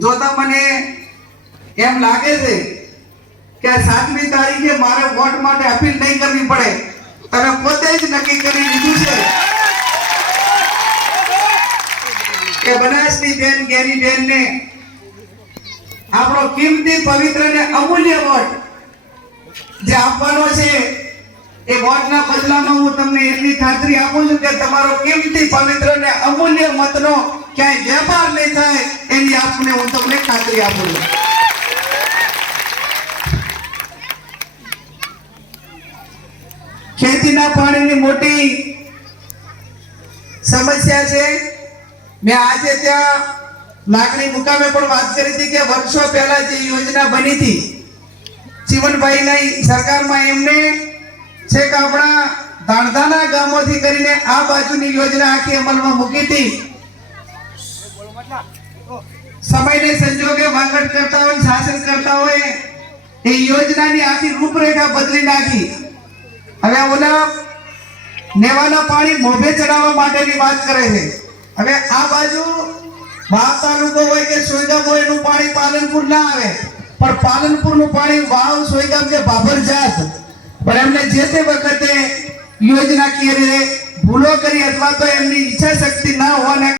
જોતા મને એમ લાગે છે કે 7મી તારીખે મારે વોટ માટે અપીલ નહીં કરવી પડે, તમે પોતે જ નક્કી કરી લીધું છે કે બનાસની બેન ગેરી બેન ને આપણો કિંમતી પવિત્ર ને અમૂલ્ય વોટ જે આપવાનો છે એ વોટના બદલામાં હું તમને એટલી ખાતરી આપું છું કે તમારો કિંમતી પવિત્ર ને અમૂલ્ય મતનો ક્યાંય વેપાર નહીં થાય એની આપને હું તમને ખાતરી આપું છું। ખેતીના પાણીની મોટી સમસ્યા છે। મેં આજે ત્યાં લાકડી મુકામે પણ વાત કરી હતી કે વર્ષો પહેલા જે યોજના બની હતી જીવનભાઈની સરકારમાં એમને છે કે આપણા ધાણધાના ગામોથી કરીને આ બાજુની યોજના આખી અમલમાં મૂકી હતી। સમયને સંજોગે વાંગડ કરતા હોય, શાસન કરતા હોય એ યોજનાની આખી રૂપરેખા બદલી નાખી। હવે ઓલા નેવાના પાણી મોભે ચડાવવા માટેની વાત કરે છે। હવે આ બાજુ વાવ તાલુકો હોય કે સોયગામ હોય એનું પાણી પાલનપુર ના આવે, પણ પાલનપુરનું પાણી વાવ સોયગામ કે ભાભર જાત, પણ એમને જે તે વખતે યોજનાકીય રીતે ભૂલો કરી અથવા તો એમની ઈચ્છા શક્તિ ના હોવાને